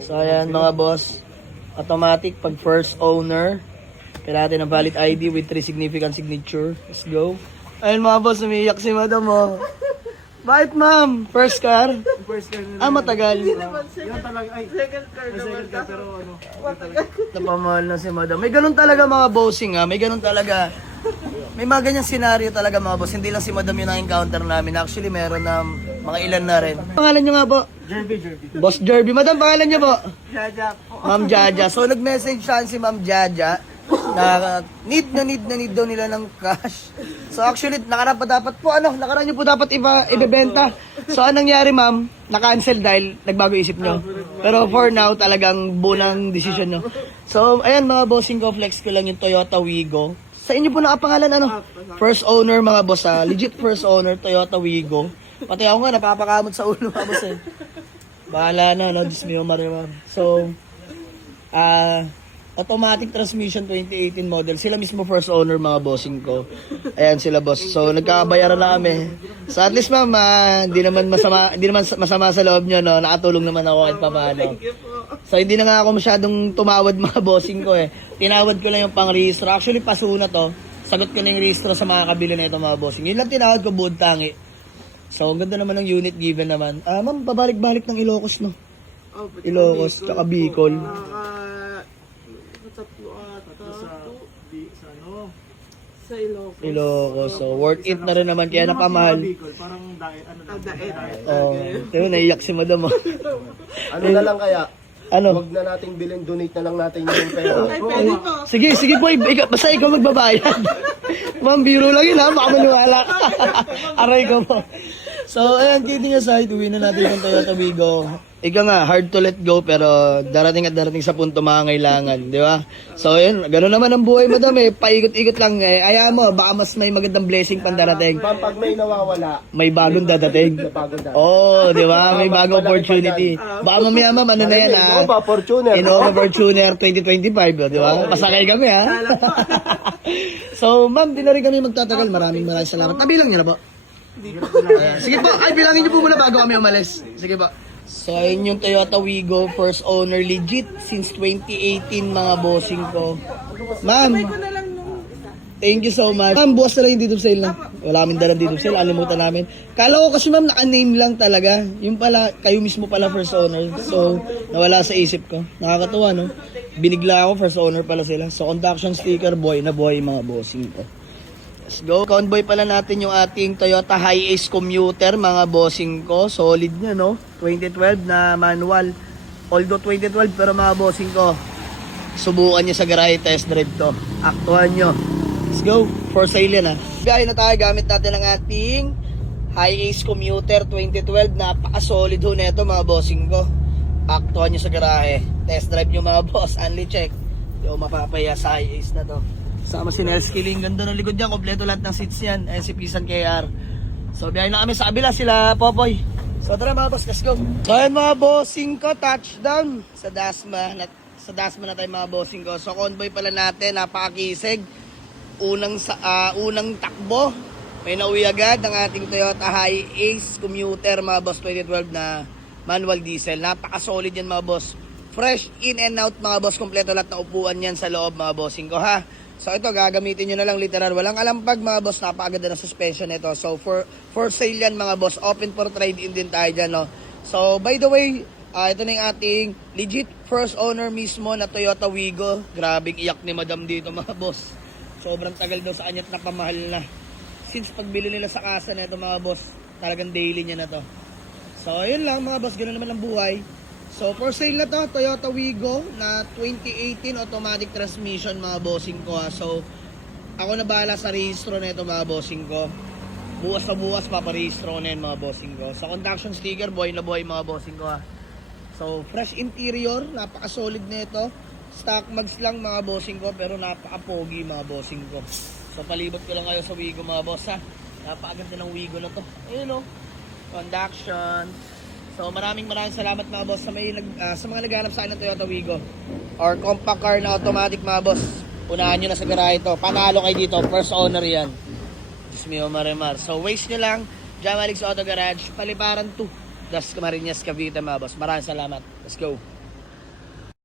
So ayan mga boss, automatic pag first owner. Kailangan natin ng valid ID with 3 significant signature. Let's go. Ayun mga boss, umiiyak si madam oh. Bakit ma'am? First car? First car nila. Matagal. Yun talaga, ay, Second car naman second car, ka. pero ano. Napamahal na si madam. May ganun talaga mga bossing ha. May ganun talaga. May mga ganyang senaryo talaga mga boss. Hindi lang si madam yung na-encounter namin. Actually, meron na mga ilan na rin. Pangalan nyo nga po? Jerby. Boss Jerby. Madam, pangalan nyo po? Jaja po. Ma'am Jaja. So, nag-message siya si Ma'am Jaja na need daw nila ng cash. So, actually, nakaraan nyo po dapat ibebenta. So, anong nangyari, ma'am? Na-cancel dahil nagbago isip nyo. Pero for now, talagang bunang decision nyo. So, ayan mga bossing ko, flex ko lang yung Toyota Wigo. Sa inyo po nakapangalan, ano? First owner, mga boss, ha? Legit first owner, Toyota Wigo. Pati ako nga, napapakamot sa ulo, mga boss, eh. Bahala na, no? Diyos mio, Marimar. So, automatic transmission 2018 model. Sila mismo first owner, mga bossing ko. Ayan sila, boss. So, nagkakabayaran na kami. So, at least, ma'am, hindi naman masama sa loob nyo, no? Nakatulong naman ako kahit papaano. Thank you po. So, hindi na nga ako masyadong tumawad, mga bossing ko, eh. Tinawad ko lang yung pang-rehistro. Actually, paso na to. Sagot ko na yung rehistro sa mga kabili na ito, mga bossing. Yun lang tinawad ko, buod tangi. So, ang ganda naman ng unit given naman. Ma'am, pabalik-balik ng Ilocos, no? Oh, pati Ilocos, tsaka Bicol. Tatlo Sa, sa ano. sa Ilocos. Ilocos. So, worth it na rin naman. Kaya napamahal. Bicol, parang diet, ano lang. Daet. Oh, diba, naiyak si madam, oh. Ano na lang kaya? Ano? Huwag na nating bilhin, donate na lang natin yung pera. Ay, pwede po. Sige boy, basta ikaw magbabayad. Ma'am, biro lang yun ha, baka maniwala ka. Aray ko po. So, ayan, kidding aside, uwi na natin yung Toyota Wigo. Ika nga, hard to let go, pero darating sa punto mangangailangan, di ba? So, yun, gano'n naman ang buhay, madam, eh. Paikot-ikot lang, eh. Ayaw mo, baka mas may magandang blessing pang darating. Pag may nawawala, May bagong dadating. bagong dati. Oo, di ba? May bagong opportunity. Baka mamaya, ma'am, ano na yan, ha? Oo ba, Fortuner? Innova Fortuner 2025, di ba? Pasakay kami, ha? So, ma'am, di na rin kami magtatagal. Maraming salamat. Nabilang niyo na po. Sige po, ay bilangin niyo po muna bago kami umalis. Sige po. So, ayun yung Toyota Wigo, first owner, legit since 2018, mga bossing ko. Ma'am, Sabay ko na lang nung isa. thank you so much. Ma'am, bukas na lang yung dito sale na. Wala kaming dalang dito sale, alimutan namin. Kala ko kasi ma'am, naka-name lang talaga. Yung pala, kayo mismo pala first owner. So, nawala sa isip ko. Nakakatuwa, no? Binigla ako, first owner pala sila. So, conduction sticker, boy na boy, mga bossing ko. Let's go. Convoy pala natin yung ating Toyota Hi-Ace Commuter, mga bossing ko. Solid niya, no? 2012 na manual. Although 2012, pero mga bossing ko, subukan niyo sa garahe test drive to. Aktuhan nyo. Let's go. For sale yan, ha. Gaya na tayo, gamit natin ang ating Hi-Ace Commuter 2012. Napaka-solid ho neto, mga bossing ko. Aktuhan nyo sa garahe. Test drive nyo, mga boss. Only check. Hindi ako mapapaya sa Hi-Ace na to. Sama si Nelskiling. Ganda ng likod niya. Kompleto lahat ng seats yan. Ayan si Pisan KR. So, biyahin na kami sa kabila. Sila Popoy. So, tara mga boss. Let's go. So, ayan mga bossing ko. Touchdown sa Dasma. Sa Dasma na tayo mga bossing ko. So, convoy pala natin. Napakakisig. Unang takbo. May nauwi agad ang ating Toyota Hi-Ace Commuter, mga boss, 2012 na manual diesel. Napaka-solid yan, mga boss. Fresh in and out, mga boss. Kompleto lahat na upuan yan sa loob, mga bossing ko, ha. So ito, gagamitin nyo na lang literal. Walang alampag, mga boss. Napakaganda ng suspension nito. So for sale yan, mga boss. Open for trade-in din tayo dyan, no. So by the way, ito na yung ating legit first owner mismo na Toyota Wigo. Grabing iyak ni madam dito, mga boss. Sobrang tagal daw sa kanya at napamahal na. Since pagbili nila sa kasa na ito, mga boss, talagang daily niya na to. So yun lang, mga boss. Ganoon naman ang buhay. So, for sale na to, Toyota Wigo na 2018 automatic transmission, mga bossing ko, ha. So, ako na bahala sa rehistro na ito, mga bossing ko. Bukas na bukas, paparehistro ko na yun, mga bossing ko. Sa conduction sticker, boy na boy, mga bossing ko, ha. So, fresh interior, napaka-solid na ito. Stock mags lang, mga bossing ko, pero napaka-pogi, mga bossing ko. So, palibot ko lang kayo sa Wigo, mga boss, ha. Napakaganda ng Wigo na to. Ayun, o. Conduction. So maraming salamat, mga boss, sa mga naghanap sa akin ng Toyota Wigo or compact car na automatic, mga boss. Unahan nyo na sa garahe ito. Panalo kayo dito. First owner yan. Diyos mio, Marimar. So waste nyo lang. Jamalix Auto Garage. Paliparan 2. Das Camarines, Cavite, mga boss. Maraming salamat. Let's go.